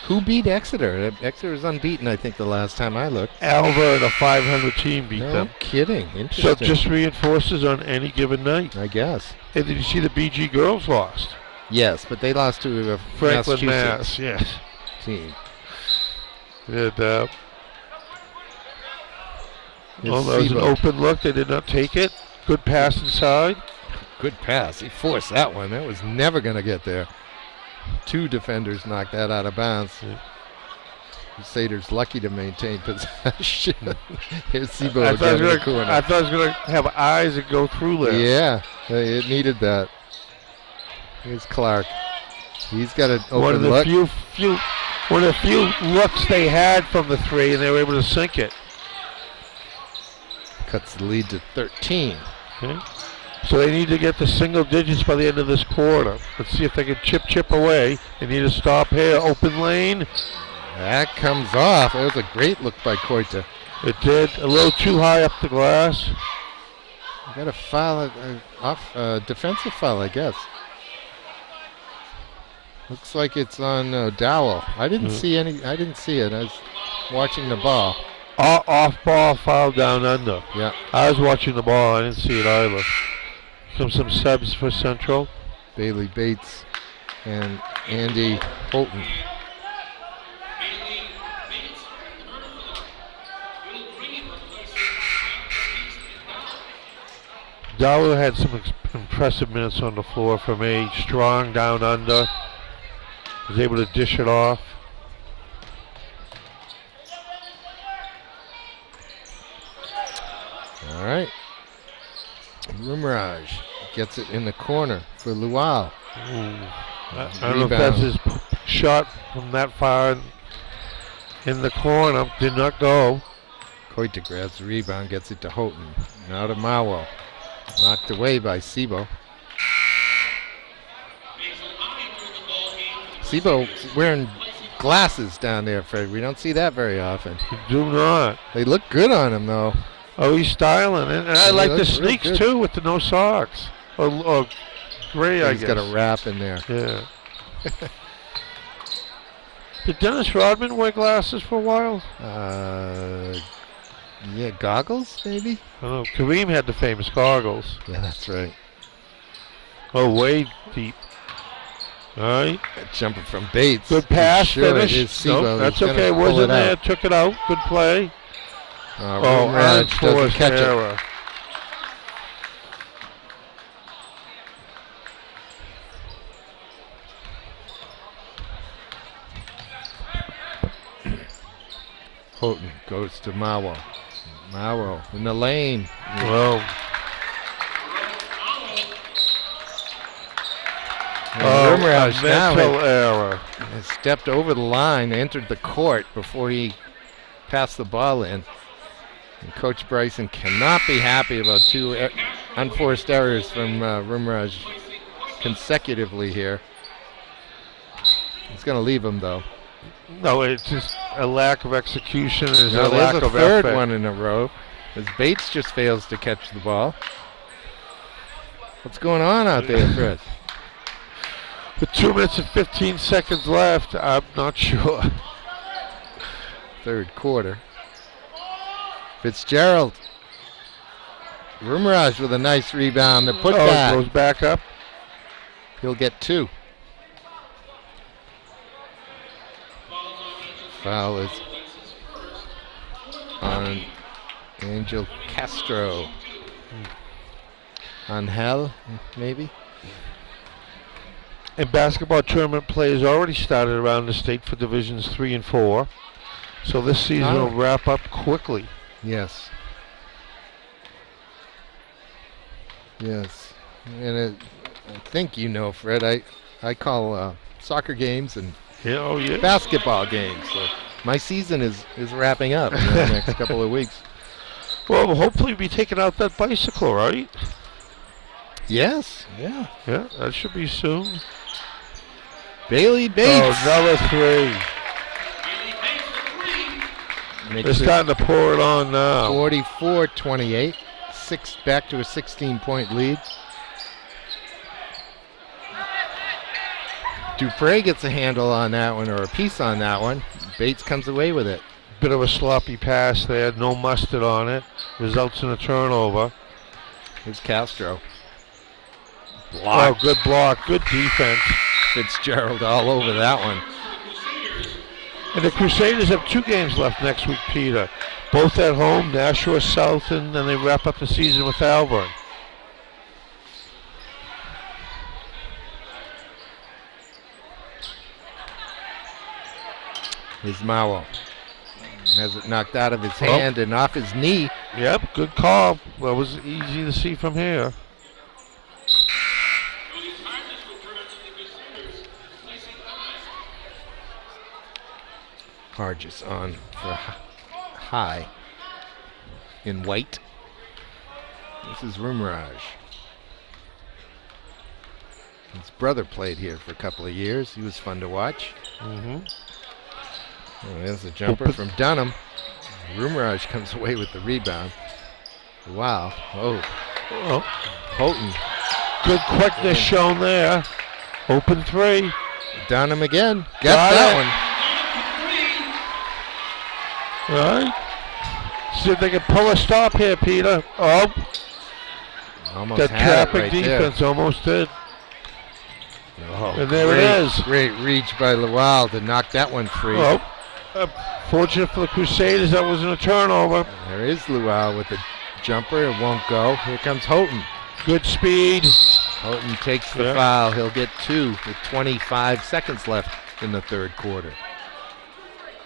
Who beat Exeter? Exeter was unbeaten, I think, the last time I looked. Alva, the 500 team, beat them. No kidding. Interesting. So it just reinforces on any given night. I guess. Hey, did you see the BG girls lost? Yes, but they lost to a Franklin, Massachusetts Mass. Yes. team. And, that was an open look. They did not take it. Good pass inside. Good pass. He forced that one. That was never going to get there. Two defenders knocked that out of bounds. Crusaders lucky to maintain possession. Here's Sebo again in the corner. I thought it was going to have eyes and go through there. Yeah, it needed that. Here's Clark. He's got an open look. One of the few looks they had from the 3, and they were able to sink it. Cuts the lead to 13. Okay. So they need to get to single digits by the end of this quarter. Let's see if they can chip away. They need to stop here. Open lane. That comes off. That was a great look by Koita. It did. A little too high up the glass. Got a foul, defensive foul, I guess. Looks like it's on Dowell. I didn't see any. I didn't see it. I was watching the ball. Off ball foul down under. Yeah. I was watching the ball. I didn't see it either. Some subs for Central. Bailey Bates and Andy Holton. Dowell had some impressive minutes on the floor for me. Strong down under. Was able to dish it off. All right. Rumiraj gets it in the corner for Luau. I don't know if that's his shot from that far in the corner. Did not go. Koita grabs the rebound, gets it to Houghton. Now to Mawo. Knocked away by Sebo. Sebo wearing glasses down there, Fred. We don't see that very often. You do not. They look good on him, though. Oh, he's styling it. And I Yeah, like the looks real sneaks, good. too, with the no socks. Or gray, I He's guess. got a wrap in there. Yeah. Did Dennis Rodman wear glasses for a while? Yeah, goggles, maybe? I don't know. Kareem had the famous goggles. Yeah, that's right. Oh, way deep. All right. That jumper from Bates. Good pass, Sure, finish. it is Sebo Nope, that's who's gonna okay. pull Wasn't it there. out. Took it out. Good play. Rumraj doesn't unforced catch it. error. Houghton goes to Mawo. Mawo in the lane. Well, Rumraj now mental error. has stepped over the line, entered the court before he passed the ball in. And Coach Bryson cannot be happy about two unforced errors from Rumraj consecutively here. He's going to leave him, though. No, it's just a lack of execution. There's Now, a lack there's a of third effort. one in a row as Bates just fails to catch the ball. What's going on out there, Fred? With 2 minutes and 15 seconds left, I'm not sure. Third quarter. Fitzgerald. Rumraj with a nice rebound. The putback. Goes back up. He'll get two. Foul is on Angel Castro. Angel, maybe? And basketball tournament play has already started around the state for divisions 3 and 4. So this season will wrap up quickly. Yes. Yes. And I think you know, Fred, I call soccer games and Yeah, oh yeah. basketball games. So my season is wrapping up in the next couple of weeks. Well, hopefully be taking out that bicycle, right? Yes. Yeah. Yeah, that should be soon. Bailey Bates. Oh, another three. They're Makes it starting to pour it on now. 44-28. Back to a 16-point lead. Dupre gets a handle on that one, or a piece on that one. Bates comes away with it. Bit of a sloppy pass there, no mustard on it. Results in a turnover. Here's Castro. Oh, good block, good defense. Fitzgerald all over that one. And the Crusaders have 2 games left next week, Peter. Both at home, Nashua South, and then they wrap up the season with Alvern. Here's Mawo. Has it knocked out of his hand and off his knee. Yep, good call. That was easy to see from here. Hargis on for high in white. This is Rumraj. His brother played here for a couple of years. He was fun to watch. Mm-hmm. Oh, there's a jumper from Dunham. Rumraj comes away with the rebound. Wow. Oh. Houghton. Good quickness shown there. Open three. Dunham again. Got that one. All right. See if they can pull a stop here, Peter. Oh. Almost That had it traffic right defense there. almost did. Oh, And there it is. Great reach by Lawal to knock that one free. Oh. Fortunate for the Crusaders, that wasn't a turnover. There is Lawal with the jumper. It won't go. Here comes Houghton. Good speed. Houghton takes the foul. He'll get 2 with 25 seconds left in the third quarter.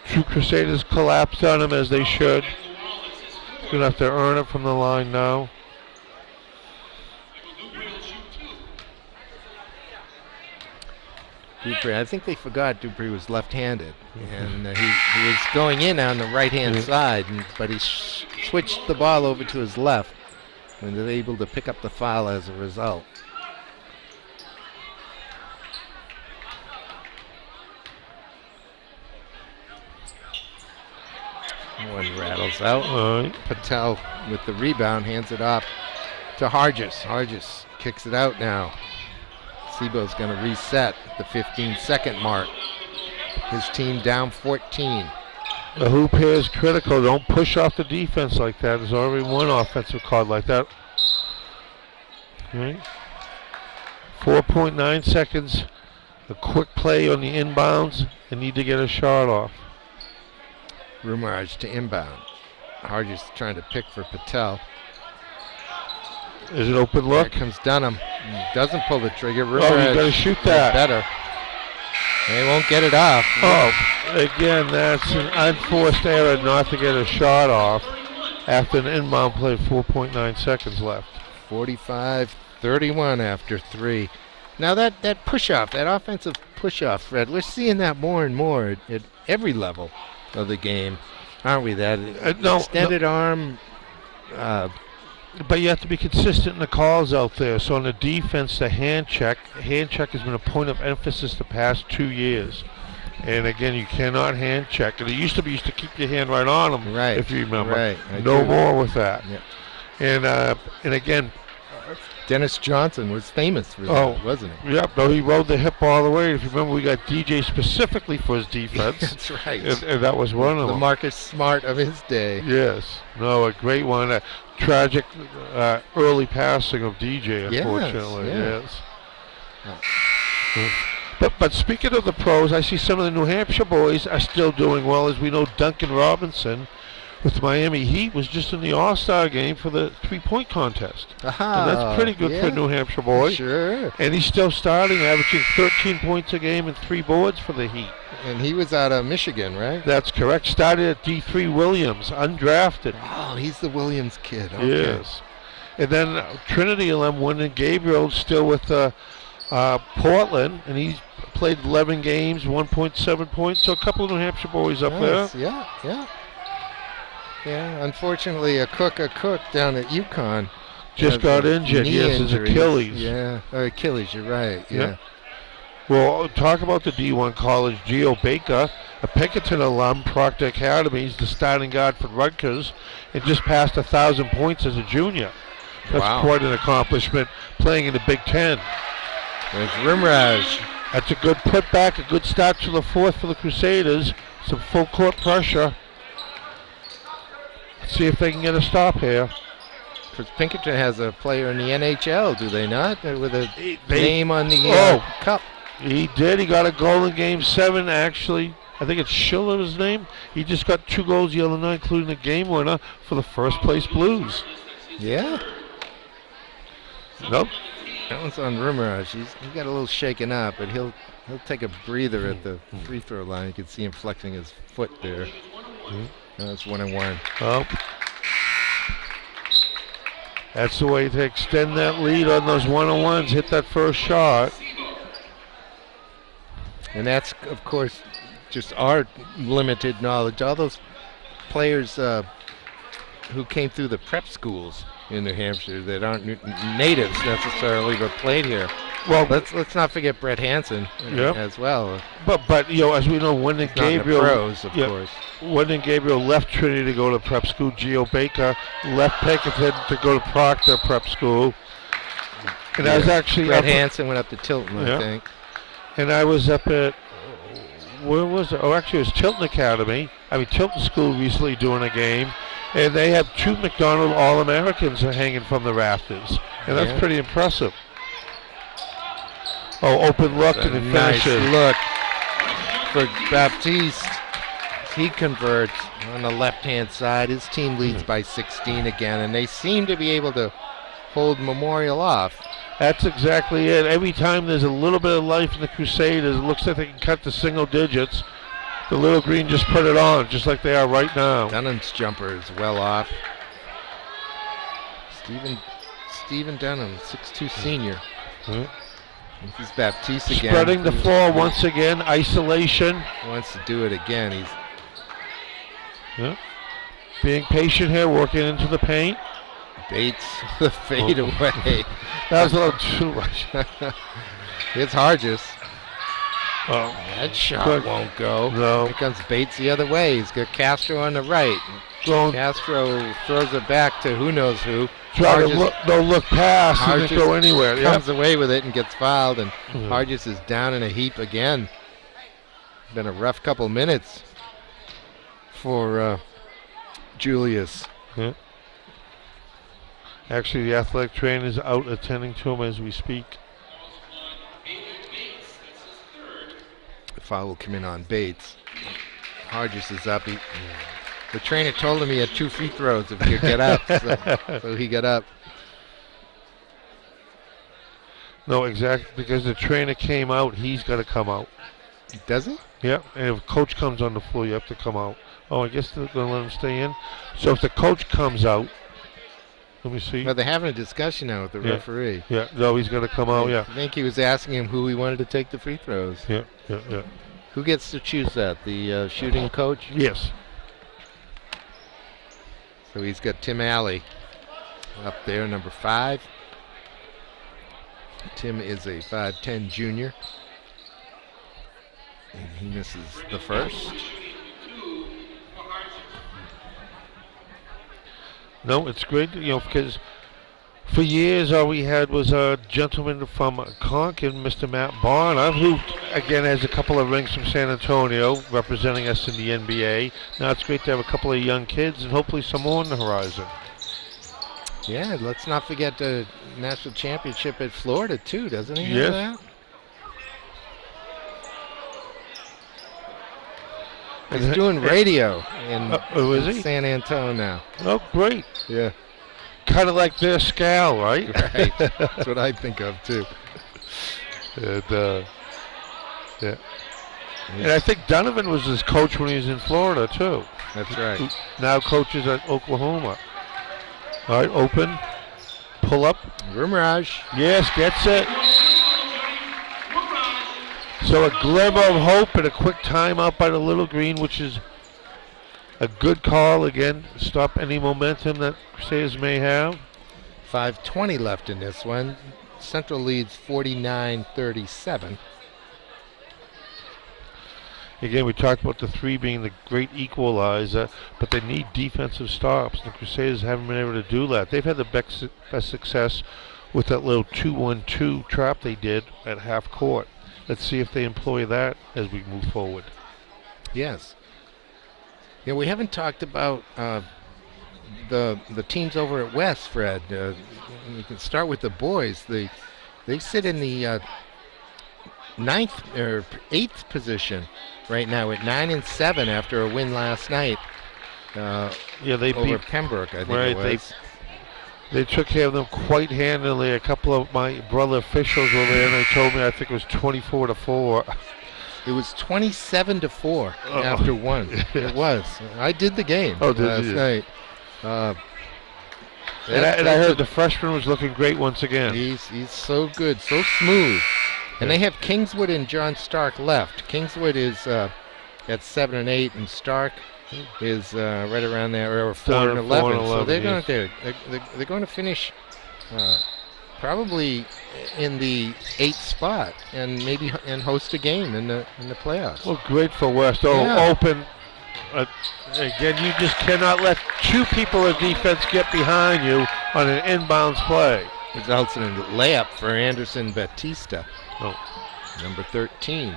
Two Crusaders collapsed on him as they should. He's going to have to earn it from the line now. Dupree, I think they forgot Dupree was left-handed, and he was going in on the right-hand side, but he switched the ball over to his left. and they're able to pick up the foul as a result. One rattles out. Patel with the rebound hands it off to Hargis. Hargis kicks it out now. Sebo's going to reset the 15-second mark. His team down 14. The hoop here is critical. Don't push off the defense like that. There's already one offensive card like that. Okay. 4.9 seconds. A quick play on the inbounds. They need to get a shot off. Rumaraj to inbound. Hargis trying to pick for Patel. Is it open look? Here comes Dunham. Doesn't pull the trigger. Oh, you better shoot that. Better. They won't get it off. Oh, again, that's an unforced error not to get a shot off after an inbound play, 4.9 seconds left. 45-31 after 3. Now that push-off, that offensive push-off, Fred, we're seeing that more and more at every level of the game, aren't we? That extended arm. But you have to be consistent in the calls out there. So on the defense, the hand check has been a point of emphasis the past 2 years. And again, you cannot hand check. And it used to be, keep your hand right on them, right, if you remember. Right. No more with that. Yeah. And again, Dennis Johnson was famous for that, wasn't he? Yep, no, he rode the hip all the way. If you remember, we got DJ specifically for his defense. That's right. And that was one of them. The Marcus Smart of his day. Yes. No, a great one. A tragic early passing of DJ, unfortunately. Yes. But speaking of the pros, I see some of the New Hampshire boys are still doing well. As we know, Duncan Robinson with Miami Heat was just in the All-Star game for the three-point contest. And that's pretty good for a New Hampshire boy. Sure. And he's still starting, averaging 13 points a game and 3 boards for the Heat. And he was out of Michigan, right? That's correct. Started at D3 Williams, undrafted. Oh, he's the Williams kid. Okay. Yes. And then Trinity alum Wyndon Gabriel still with Portland, and he's played 11 games, 1.7 points. So a couple of New Hampshire boys up there. Yeah, unfortunately, a cook down at UConn just got injured. Yes, his Achilles. Yeah, Achilles, you're right. Yeah. Well, talk about the D1 college. Gio Baker, a Pinkerton alum, Proctor Academy. He's the starting guard for Rutgers and just passed 1,000 points as a junior. That's quite an accomplishment, playing in the Big Ten. There's Rimraj. That's a good putback, a good start to the fourth for the Crusaders. Some full court pressure. See if they can get a stop here. Because Pinkerton has a player in the NHL, do they not? With a name on the cup. He did. He got a goal in Game 7, actually. I think it's Schiller, his name. He just got 2 goals the other night, including the game winner for the first-place Blues. Yeah? Nope. That one's on Rimraj. He got a little shaken up, but he'll take a breather at the free throw line. You can see him flexing his foot there. That's 1-1. Oh. That's the way to extend that lead on those 1-on-1s. Hit that first shot. And that's, of course, just our limited knowledge. All those players who came through the prep schools in New Hampshire that aren't natives necessarily, but played here. Well, let's not forget Brett Hansen as well. But you know, as we know, Wyndon Gabriel, pros, of course. Wyndon Gabriel left Trinity to go to prep school. Gio Baker left Pinkerton to go to Proctor prep school. And I was actually Brett Hansen went up to Tilton, I think. And I was up at where was it? Oh, actually, it was Tilton Academy. I mean, Tilton School recently doing a game. And they have 2 McDonald All-Americans hanging from the rafters. And that's pretty impressive. Oh, open look and it finishes. Nice look for Baptiste. He converts on the left-hand side. His team leads by 16 again, and they seem to be able to hold Memorial off. That's exactly it. Every time there's a little bit of life in the Crusaders, it looks like they can cut to single digits. The Little Green just put it on, just like they are right now. Dunham's jumper is well off. Stephen Dunham, 6'2" senior. This is Baptiste again. Spreading the floor once again, isolation. Wants to do it again. He's being patient here, working into the paint. Bates, the fadeaway. That was a little too much. It's Hargis. Oh, That shot good. won't go. No. Here comes Bates the other way. He's got Castro on the right. Don't Castro throws it back to who knows who. try to Hargis- look. Don't look past. It Hargis didn't go anywhere. Yep. comes away with it and gets fouled, and Mhm. Hargis is down in a heap again. Been a rough couple minutes for Julius. Yeah. Actually, the athletic trainer is out attending to him as we speak. The foul will come in on Bates. Hargis is up. The trainer told him he had 2 free throws if he could get up, so he got up. No, exactly, because the trainer came out, he's got to come out. Does he? Yeah, and if coach comes on the floor, you have to come out. Oh, I guess they're going to let him stay in. So if the coach comes out, let me see. Well, they're having a discussion now with the Yeah. referee. Yeah, no, he's going to come out, yeah. I think he was asking him who he wanted to take the free throws. Yeah. Who gets to choose that? The shooting coach? Yes. So he's got Tim Alley up there, number 5. Tim is a 5'10" junior. And he misses the first. No, it's great, because for years all we had was a gentleman from Concord, Mr. Matt Barner, who again has a couple of rings from San Antonio representing us in the NBA. Now it's great to have a couple of young kids and hopefully some more on the horizon. Yeah, let's not forget the national championship at Florida too, doesn't he? Yes. Have that? He's And- doing radio in, oh, is in he? San Antonio now. Oh, great. Yeah, Kind of like their Scal, right? right. That's what I think of too. And, yeah. And I think Donovan was his coach when he was in Florida, too. That's right. Now coaches at Oklahoma. All right, open. Pull up. Rumraj. Yes, gets it. So a glimmer of hope and a quick timeout by the Little Green, which is a good call again. Stop any momentum that Crusaders may have. 5:20 left in this one. Central leads 49-37. Again, we talked about the 3 being the great equalizer, but they need defensive stops. The Crusaders haven't been able to do that. They've had the best success with that little 2-1-2 trap they did at half court. Let's see if they employ that as we move forward. Yes. Yeah, we haven't talked about the teams over at West, Fred. We can start with the boys. They sit in the 9th or 8th position right now at 9-7 after a win last night. Yeah, they over beat. Pembroke, I think Right, it was. They took care of them quite handily. A couple of my brother officials were there, and they told me I think it was 24-4. It was 27-4 Oh. after one. It was. I did the game Oh, did last you? night. And I heard the freshman was looking great once again. He's so good, so smooth. And they have Kingswood and John Stark left. Kingswood is at 7 and 8, and Stark is right around there, or 4 and 11. So they're going to they're going to finish probably in the 8th spot, and maybe and host a game in the playoffs. Well, great for West. Oh, Yeah. open. Again, you just cannot let 2 people of defense get behind you on an inbounds play. Results in a layup for Anderson Batista, Oh. number 13.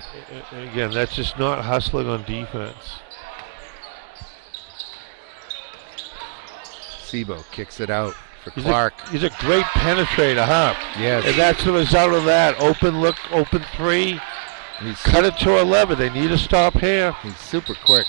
Again, that's just not hustling on defense. Sebo kicks it out for Clark. He's a great penetrator, huh? Yes. And that's the result of that. Open look, open 3. He's Cut it to 11. They need a stop here. He's super quick.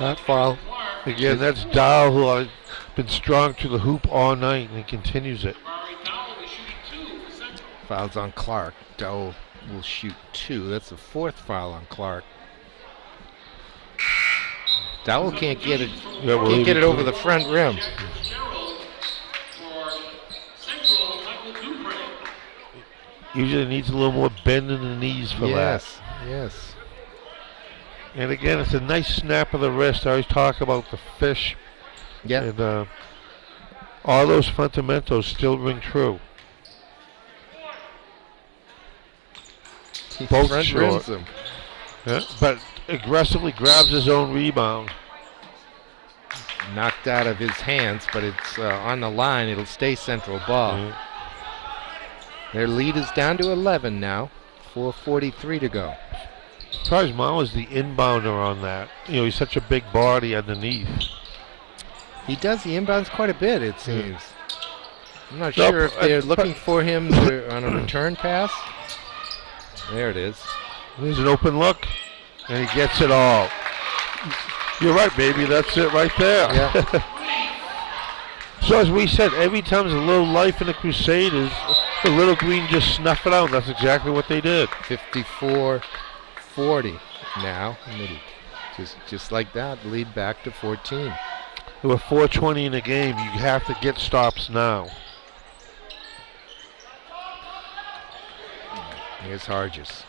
Not foul. Again, that's Dow, who has been strong to the hoop all night, and he continues it. Fouls on Clark. Dow will shoot 2. That's the 4th foul on Clark. Dowell can't get it. Yeah, we'll Can't leave get it it over the front rim. Usually needs a little more bend in the knees for that. Yes. And again, it's a nice snap of the wrist. I always talk about the fish. Yeah. And all those fundamentals still ring true. He Both front short. rims him. Yeah, but aggressively grabs his own rebound. Knocked out of his hands, but it's on the line. It'll stay Central ball. Yeah. Their lead is down to 11 now. 4:43 to go. Surprised Mao is the inbounder on that. You know, he's such a big body underneath. He does. He inbounds quite a bit, it seems. I'm not Nope, sure if they're looking for him on a return pass. There it is. There's an open look, and he gets it all. You're right, baby. That's it right there. Yeah. So as we said, every time there's a little life in the Crusaders, the Little Green just snuff it out. That's exactly what they did. 54-40 now. Just like that, lead back to 14. There were 4:20 in the game. You have to get stops now. Here's Hargis.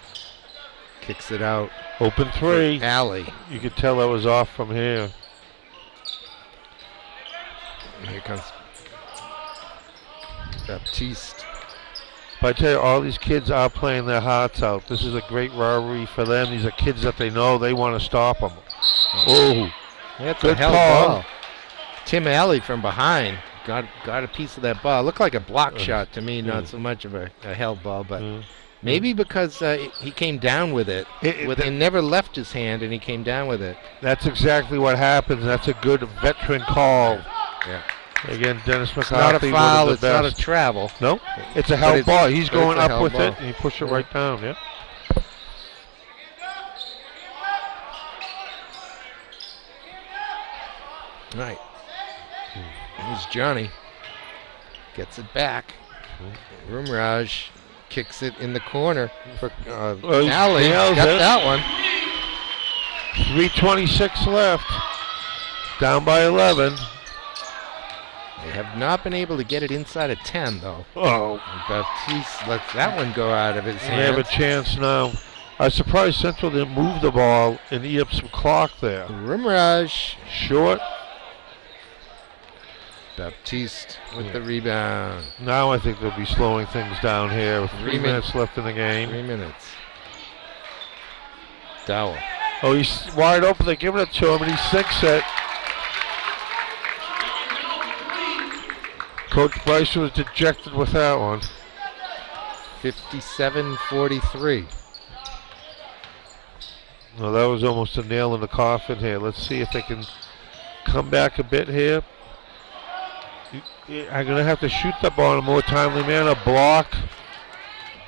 Kicks it out. Open three. Alley. You could tell that was off from here. And here comes Baptiste. But I tell you, all these kids are playing their hearts out. This is a great rivalry for them. These are kids that they know they want to stop them. Oh, That's good a hell call. ball. Tim Alley from behind got a piece of that ball. Looked like a block shot to me, not so much of a held ball, but maybe because he came down with it. It never left his hand, and he came down with it. That's exactly what happens. That's a good veteran call. Yeah. Again, Dennis It's not a McCarthy, foul. one of It's the not a best. travel. No, it's a But held it's- ball. He's but it's going a up held with ball. it, and he pushed it right down, yeah. Right. Here's Johnny. Gets it back. Rumraj kicks it in the corner for he Alley. nails Got it. that one. 3:26 left. Down by 11. They have not been able to get it inside of 10, though. Oh, Baptiste lets that one go out of his they have a hands. chance now. I was surprised Central didn't move the ball and eat up some clock there. Rumraj. Short. Baptiste with the rebound. Now I think they'll be slowing things down here with 3 minutes left in the game. 3 minutes. Dowell. Oh, he's wide open. They're giving it to him, and he sinks it. Coach Bryce was dejected with that one. 57-43. Well, that was almost a nail in the coffin here. Let's see if they can come back a bit here. I'm going to have to shoot the ball in a more timely manner. Block.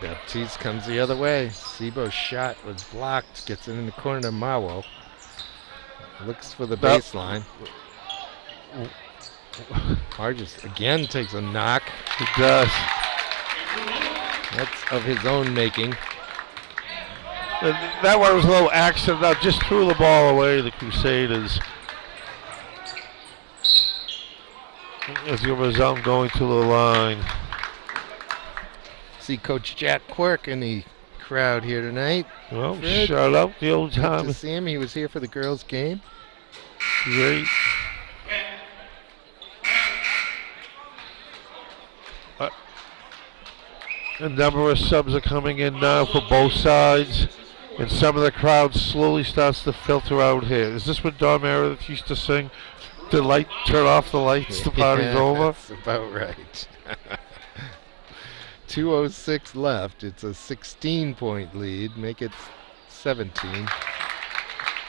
Baptiste comes the other way. Sebo's shot was blocked. Gets it in the corner to Mawo. Looks for the baseline. Hargis again takes a knock. He does. That's of his own making. And that one was a little accident. I just threw the ball away, the Crusaders. As a result, going to the line. See Coach Jack Quirk in the crowd here tonight. Well, Fred, shout out the old Good time. to see him. He was here for the girls' game. Great. A number of subs are coming in now for both sides, and some of the crowd slowly starts to filter out here. Is this what Don Meredith used to sing? The light, turn off the lights, the party's Yeah, over. That's about right. 2:06 left. It's a 16-point lead. Make it 17.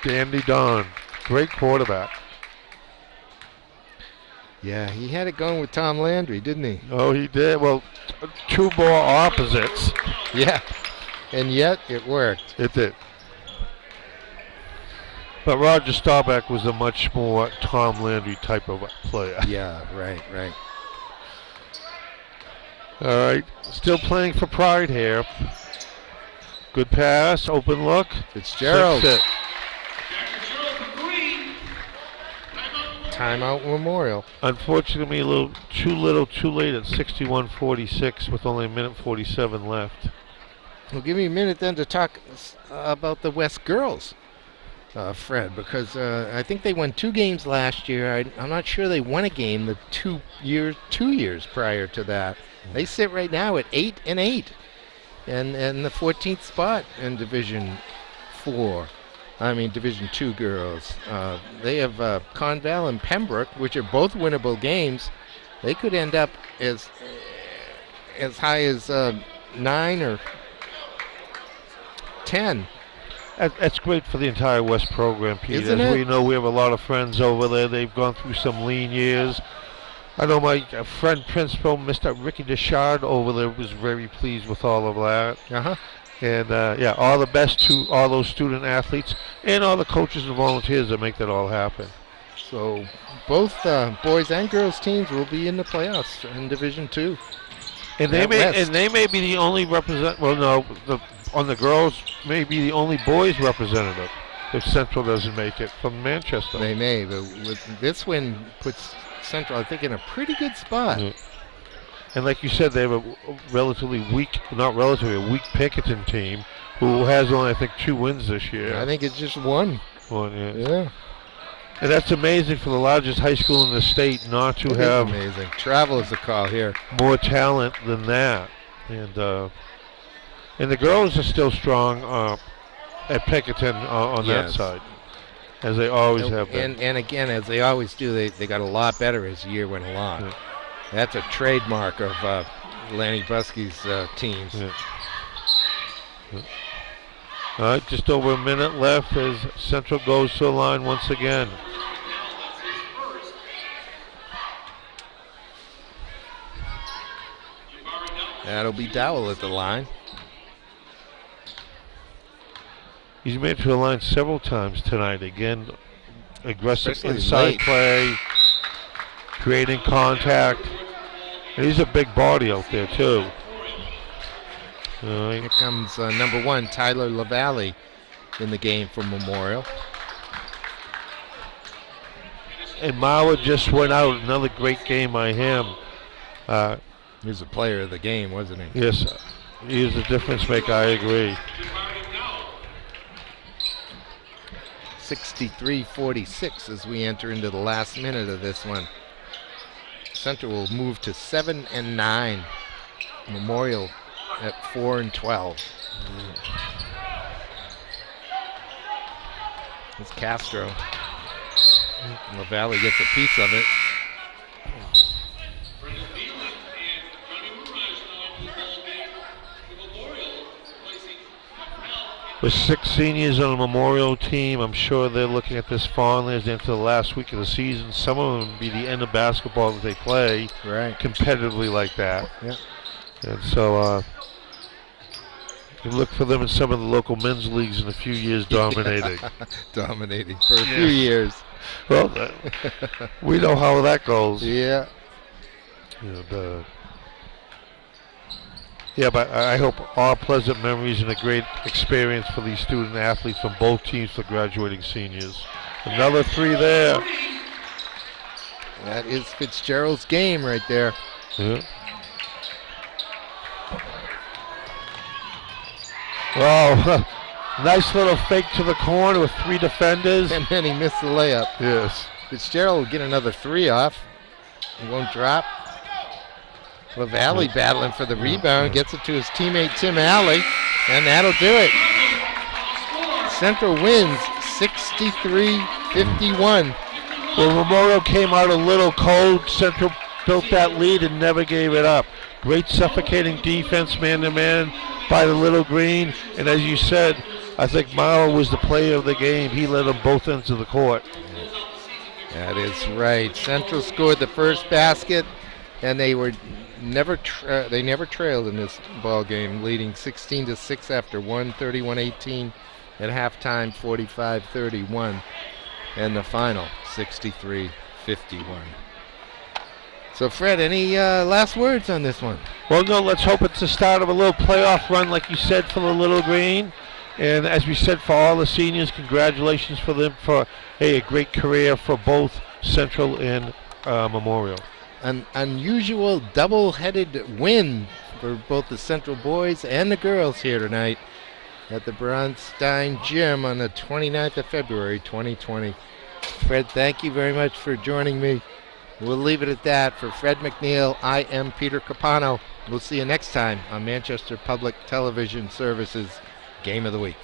Dandy Don, great quarterback. Yeah, he had it going with Tom Landry, didn't he? Oh, he did. Well, two more opposites. Yeah, and yet it worked. It did. But Roger Staubach was a much more Tom Landry type of player. Yeah, right. All right, still playing for Pride here. Good pass, open look. Fitzgerald. Takes it. Timeout Memorial. Unfortunately, a little, too late at 61-46 with only a minute 47 left. Well, give me a minute then to talk about the West girls. Fred, because I think they won 2 games last year. I'm not sure they won a game the 2 years prior to that. They sit right now at 8-8, and the 14th spot in Division 4. I mean Division 2 girls. They have Conval and Pembroke, which are both winnable games. They could end up as high as 9 or 10. That's great for the entire West program, Pete. Isn't As it? we know, we have a lot of friends over there. They've gone through some lean years. I know my friend principal, Mr. Ricky Deschard over there, was very pleased with all of that. Uh-huh. And yeah, all the best to all those student athletes and all the coaches and volunteers that make that all happen. So both boys and girls teams will be in the playoffs in Division 2. And they Out may west. and they may be the only on the girls may be the only boys representative if Central doesn't make it from Manchester. They may, but with this win puts Central, I think, in a pretty good spot. Yeah. And like you said, they have a relatively weak, not relatively, a weak Pinkerton team who has only, I think, 2 wins this year. I think it's just one. Yeah. Yeah. And that's amazing for the largest high school in the state not to It is have amazing. Travel is the call here. more talent than that. And the girls are still strong at Pinkerton on that Yes. side, as they always have been. And again, as they always do, they got a lot better as the year went along. Yeah. That's a trademark of Lanny Buskey's teams. Yeah. Yeah. All right, just over a minute left as Central goes to the line once again. That'll be Dowell at the line. He's made it to the line several times tonight. Again, aggressive Especially inside late. play, creating contact. And he's a big body out there, too. All right. Here comes number 1, Tyler LaValle, in the game for Memorial. And Mawa just went out. Another great game by him. He was a player of the game, wasn't he? Yes, he is a difference maker. I agree. 63-46 as we enter into the last minute of this one. Central will move to 7-9. Memorial at 4-12. It's Castro. LaValle gets a piece of it. With 6 seniors on a Memorial team, I'm sure they're looking at this fondly as they enter the last week of the season. Some of them will be the end of basketball that they play Right. competitively like that. Yeah. And so you look for them in some of the local men's leagues in a few years dominating. Dominating for a few years. Well, we know how that goes. Yeah. And, yeah, but I hope all pleasant memories and a great experience for these student athletes from both teams for graduating seniors. Another 3 there. That is Fitzgerald's game right there. Yeah. Oh, nice little fake to the corner with 3 defenders. And then he missed the layup. Yes. Fitzgerald will get another 3 off. He won't drop. LaValle battling for the rebound, gets it to his teammate Tim Alley, and that'll do it. Central wins 63-51. Well, Memorial came out a little cold. Central built that lead and never gave it up. Great suffocating defense, man-to-man by the Little Green. And as you said, I think Mauer was the player of the game. He led them both ends of the court. That is right. Central scored the first basket, and they were never trailed in this ball game, leading 16-6 after 31-18 at halftime, 45-31, and the final 63-51. So Fred, any last words on this one? Well, no, let's hope it's the start of a little playoff run, like you said, for the Little Green. And as we said, for all the seniors, congratulations for them for a great career for both Central and Memorial. An unusual double-headed win for both the Central boys and the girls here tonight. at the Bronstein Gym on the 29th of February, 2020. Fred, thank you very much for joining me. We'll leave it at that. For Fred McNeil, I am Peter Capano. We'll see you next time on Manchester Public Television Services Game of the Week.